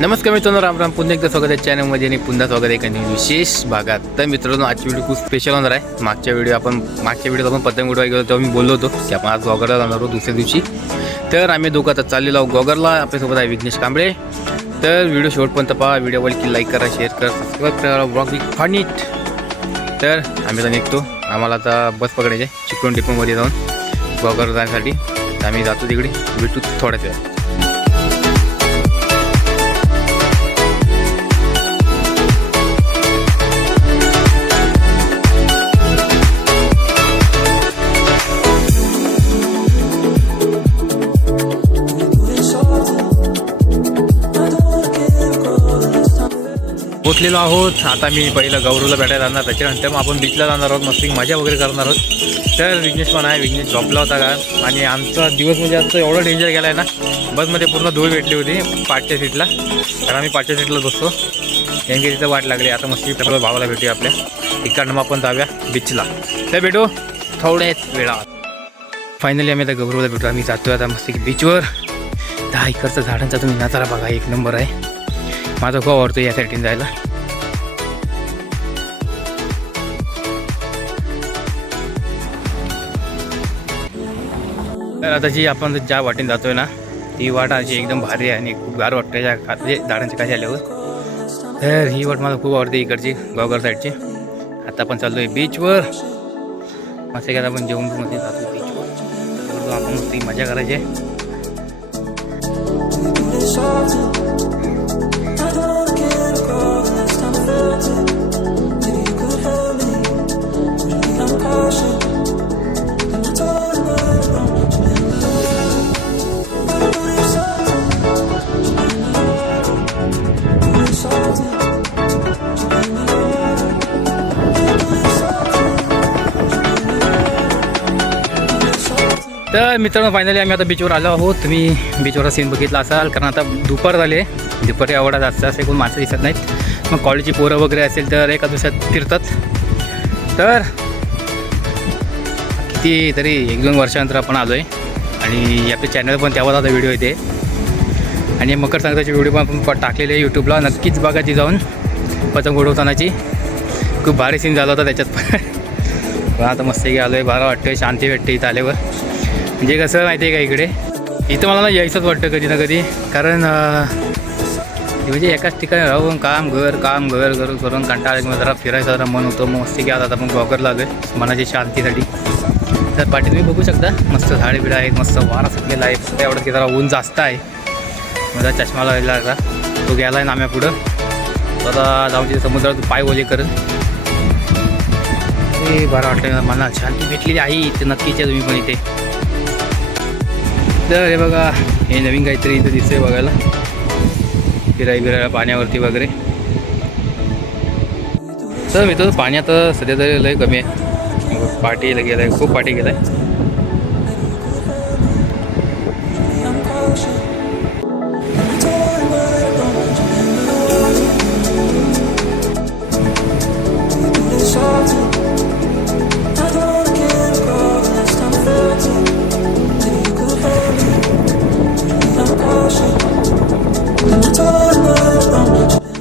नमस्कार मित्रांनो, राम राम. पुन्हा एकदा स्वागत आहे चॅनलमध्ये आणि पुन्हा स्वागत आहे एका विशेष भागात. तर मित्रांनो, आजची व्हिडिओ खूप स्पेशल होणार आहे. मागच्या व्हिडिओत आपण पतंग उडवायला गेलो तेव्हा मी बोललो होतो की आपण आज गॉगरला जाणार आहोत दुसऱ्या दिवशी. तर आम्ही दोघं आता चाललेलो आहोत गॉगरला. आपल्यासोबत आहे विघ्नेश कांबळे. तर व्हिडिओ शेवटपर्यंत पहा. व्हिडिओवर की लाईक करा, शेअर करा, सबस्क्राईब करा. ब्लॉग फनीट. तर आम्ही आता निघतो. आम्हाला आता बस पकडायची आहे चिपळूण डिपोमध्ये जाऊन गॉगर जाण्यासाठी. तर आम्ही जातो तिकडे. भेटू थोड्याच वेळ. पोचलेलो आहोत. आता मी पहिलं गौरवला भेटायला जाणार, त्याच्यानंतर मग आपण बीचला जाणार आहोत. मस्त मजा वगैरे करणार आहोत. तर विघ्नेश पण आहे. विघ्नेश झोपला होता का. आणि आमचा दिवस म्हणजे आजचा एवढा डेंजर गेला आहे ना. बसमध्ये पूर्ण धूळ भेटली होती पाठच्या सीटला. तर आम्ही पाठच्या सीटला बसतो. त्यांची तिथं वाट लागली. आता मस्त आपल्या भावाला भेटूया. आपल्या इकडनं मग आपण जाऊया बीचला. तर भेटू थोड्याच वेळात. फायनली आम्ही आता गौरवला भेटू. आम्ही जातोय आता मस्त बीचवर. 10 एकरचा झाडांचा तुम्ही नजारा बघा, एक नंबर आहे. माझा खूप आवडतो या साईडने जायला. तर आता जी आपण ज्या वाटेने जातोय ना, ती वाट अशी एकदम भारी आहे आणि खूप गार वाटते ज्या झाडांच्या खाली आल्यावर. तर ही वाट मला खूप आवडते, इकडची गॉगर साईडची. आता आपण चाललोय बीचवर. मस्त काय आपण जेवणमध्ये जातो बीचवर. आपण मस्त मजा करायची आहे. तर मित्रांनो, फायनली आम्ही आता बीचवर आलो आहोत. तुम्ही बीचवरचा सीन बघितला असाल, कारण आता दुपार झाले. दुपारी एवढा जास्त असे कोण माणसं दिसत नाहीत. मग कॉलेजची पोरं वगैरे असेल तर एका दिवसात फिरतात. तर किती तरी 1-2 वर्षानंतर आपण आलो आहे. आणि आपल्या चॅनल पण तेव्हाच आता व्हिडिओ येते. आणि मकर संक्रांतीची व्हिडिओ पण आपण टाकलेली आहे यूट्यूबला. नक्कीच बघा ती जाऊन, पतंग उडवतानाची. खूप भारी सीन झाला होता त्याच्यात पण. आता मस्त आलो आहे. बरं वाटतं, शांती भेटते इथं आल्यावर. म्हणजे कसं माहिती आहे का, इकडे इथं मला ना यायचंच वाटतं कधी ना कधी. कारण म्हणजे एकाच ठिकाणी राहून काम घर करून कंटाळा किंवा जरा फिरायचं जरा मन होतं. मग मस्त आता आपण गॉगरला आलो आहे मनाची शांतीसाठी. तर पाठी तुम्ही बघू शकता, मस्त झाडे बिडं आहेत, मस्त वारा सुटलेला आहे. फक्त एवढं की जरा ऊन जास्त आहे. माझा चष्मा लावलेला लागला, तो गेला आहे नाम्या पुढं. आता जाऊन तिथे समुद्रात पाय ओले करत. ते बरं वाटलं, मनाला शांती भेटलेली आहे. इथे नक्कीच आहे तुम्ही पण इथे. तर हे बघा, हे नवीन काहीतरी इथं दिसतंय बघायला. फिरायला पाण्यावरती वगैरे. तर मी तर पाण्यात सध्या तरी लय कमी आहे. पार्टीला गेलं आहे, खूप पार्टी गेलं आहे.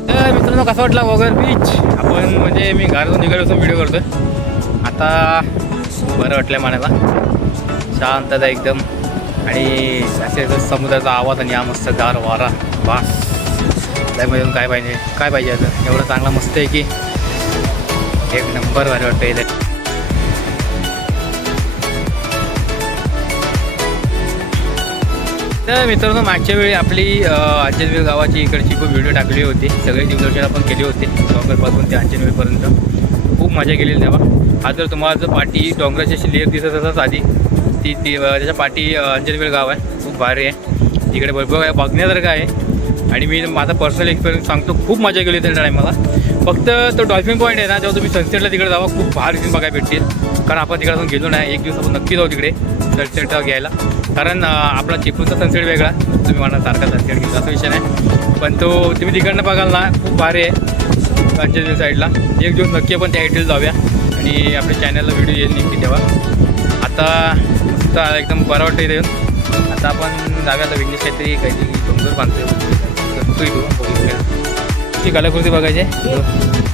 तर मित्रांनो, कसा वाटला गॉगर बीच. आपण म्हणजे मी घरातून निघाल्यापासून व्हिडिओ करतोय. आता बरं वाटलं मनाला, शांतता एकदम. आणि असे समुद्राचा आवाज आणि हा मस्त गार वारा. बास, त्यामध्ये काय पाहिजे आता. एवढं चांगला मस्त आहे की एक नंबर भारी वाटतं इथे. तर मित्रांनो, मागच्या वेळी आपली अंजनवेल गावाची इकडची खूप व्हिडिओ टाकली होती. सगळे दिवसाची आपण केली होती गॉगरपासून ते अंजनवेलपर्यंत. खूप मजा केलेली तेव्हा. हा जर तुम्हाला जर पाठी डोंगराची अशी लेअर दिसत असतात आधी, ती त्याच्या पाठी अंजनवेल गाव आहे. खूप भारी आहे. तिकडे भरपूर काय बघण्यासारखं आहे. आणि मी माझा पर्सनल एक्सपिरियन्स सांगतो, खूप मजा केली त्या टायमाला. फक्त तो डॉल्फिन पॉईंट आहे ना, जेव्हा तुम्ही सनसेटला तिकडे जावा, खूप भारी सीन बघायला भेटतील. कारण आपण तिकडे गेलो नाही. एक दिवस आपण नक्की जाऊ तिकडे सनसेट घ्यायला. कारण आपला चिपळूणचा सनसेट वेगळा, तुम्ही म्हणा सारखा सनसेट घेतो असा विषय नाही. पण तो तुम्ही तिकडनं बघाल ना, खूप भारी आहे अंजनवेल साईडला. एक दिवस नक्की आपण त्या साईडला जाऊया. आणि आपल्या चॅनलला व्हिडिओ येईल नक्की तेव्हा. आता मस्त एकदम बरं वाटतं इथे येऊन. आता आपण जाऊया विघ्नेश काहीतरी डोंगर बांधतोय करतोय तो बघू ती कलाकृती बघायची आहे.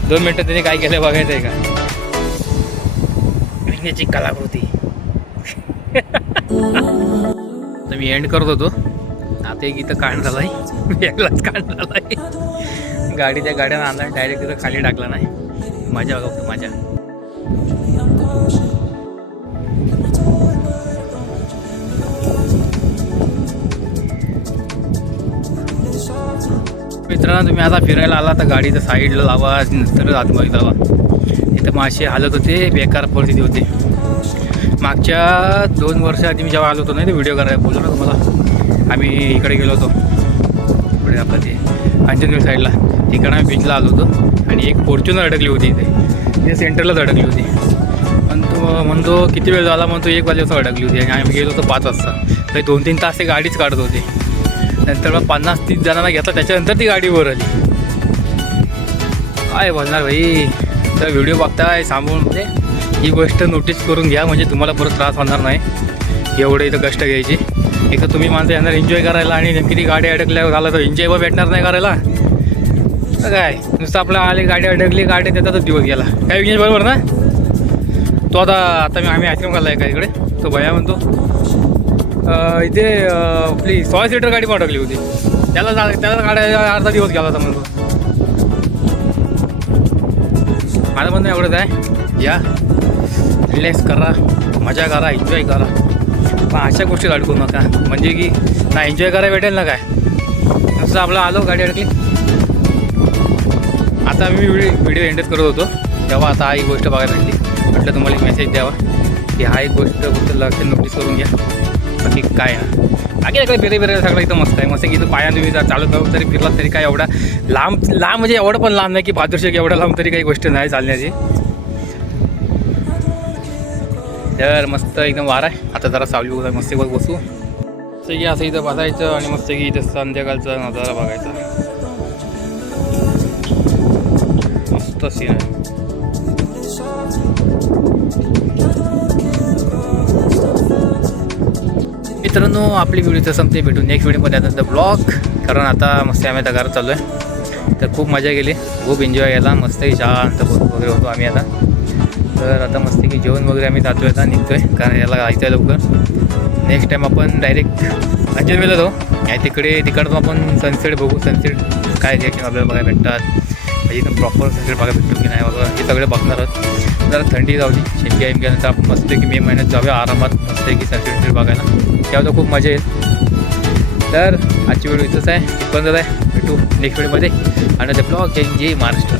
2 मिनटं त्याने काय केलं बघायचं आहे का विघ्नेशची कलाकृती. तर मी एंड करत होतो. आता एक इथं कांड झाला आहे वेगळाच कांड झाला आहे. गाडीच्या गाड्यानं आणला डायरेक्ट तिथं खाली टाकला नाही. मजा बघतो माझ्या. मित्रांनो तुम्ही आता फिरायला आला तर गाडीचं साईडला लावा नंतर आतमध्ये लावा. इथं मासे हालत होते बेकार परिस्थिती होती. मागच्या 2 वर्ष आधी मी जेव्हा आलो होतो नाही ते व्हिडिओ करायला बोललो ना तुम्हाला. आम्ही इकडे गेलो होतो इकडे आपलं ते अंजनवेल साईडला तिकडे आम्ही बीचला आलो होतो आणि एक फॉर्च्युनर अडकली होती इथे सेंटरलाच अडकली होती. पण तो म्हणतो किती वेळ झाला म्हणतो 1 वाजेपासून अडकली होती आणि आम्ही गेलो होतो 5 वाजता. तरी 2-3 तास ते गाडीच काढत होते. नंतर मग 50-30 जणांना घेतला त्याच्यानंतर ती गाडी वर आली. काय बोलणार भाई. तर व्हिडिओ बघताय सांभाळून म्हणजे ही गोष्ट नोटीस करून घ्या म्हणजे तुम्हाला परत त्रास होणार नाही. एवढे इथं कष्ट घ्यायची. एक तर तुम्ही माणसं येणार एन्जॉय करायला आणि नेमकी ती गाडी अडकल्यावर झालं तर एन्जॉय पण भेटणार नाही करायला. तर काय नुसतं आपलं आले गाडी अडकली गाडी त्याचाच दिवस गेला. काय विघ्नेश बरोबर ना. तो आता आम्ही आईस्क्रीम खाल्ला आहे का इकडे. तो भया म्हणतो इथे आपली 100 सीटर गाडी पण अडकली होती. त्याला गाड्या अर्धा दिवस गेला होता म्हणतो. माझं म्हणणं एवढंच आहे या रिलॅक्स करा मजा करा एन्जॉय करा. पण अशा गोष्टी अडकू नका म्हणजे की ना एन्जॉय करायला भेटेल ना काय नुसतं आपलं आलो गाडी अडकली. आता मी व्हिडिओ एंडच करत होतो तेव्हा आता हा एक गोष्ट बघायला भेटली. म्हटलं तुम्हाला एक मेसेज द्यावा की हा एक गोष्ट फक्त लक्ष नोटीस करून घ्या. बाकी काय ना बाकी इकडे फिरायला सगळं इथं मस्त आहे. मस्त की इथं पाया तुम्ही चालत जाऊ तरी फिरलात तरी काय एवढा लांब म्हणजे एवढं पण लांब नाही की भादरशेक एवढं लांब तरी काही गोष्ट नाही चालण्याची. तर मस्त एकदम वारा आहे. आता जरा सावली होता मस्त बसू मस्त की असं इथं बसायचं आणि मस्त की इथं संध्याकाळचा नजारा बघायचा. मस्त सीन आहे. मित्रांनो आपली व्हिडिओ संपते. भेटू नेक्स्ट व्हिडिओमध्ये आता ब्लॉग. कारण आता मस्त आम्ही आता घरात चाललो आहे. तर खूप मजा गेली खूप एन्जॉय केला. मस्त शांत वगैरे होतो आम्ही आता. तर आता मस्त की जेवण वगैरे आम्ही जातो आहे आता निघतो आहे कारण याला जायचं आहे लवकर. नेक्स्ट टाईम आपण डायरेक्ट अंजनवेलला जाऊ आणि तिकडचं आपण सनसेट बघू. सनसेट काय रिॲक्शन आपल्याला बघायला भेटतात म्हणजे एकदम प्रॉपर सनसेट बघायला भेटतो की नाही बघा हे सगळे बघणार आहोत. जरा थंडी जाऊ दे शेती आईम गेल्यानंतर आपण मस्त की मे महिन्यात जाऊया आरामात मस्त की सनसेट बघायला. तेव्हा तर खूप मजा येईल. तर आजची व्हिडिओ इथंच आहे. पण आहे भेटू नेक्स्ट व्हिडिओमध्ये आणि ब्लॉग जय महाराष्ट्र.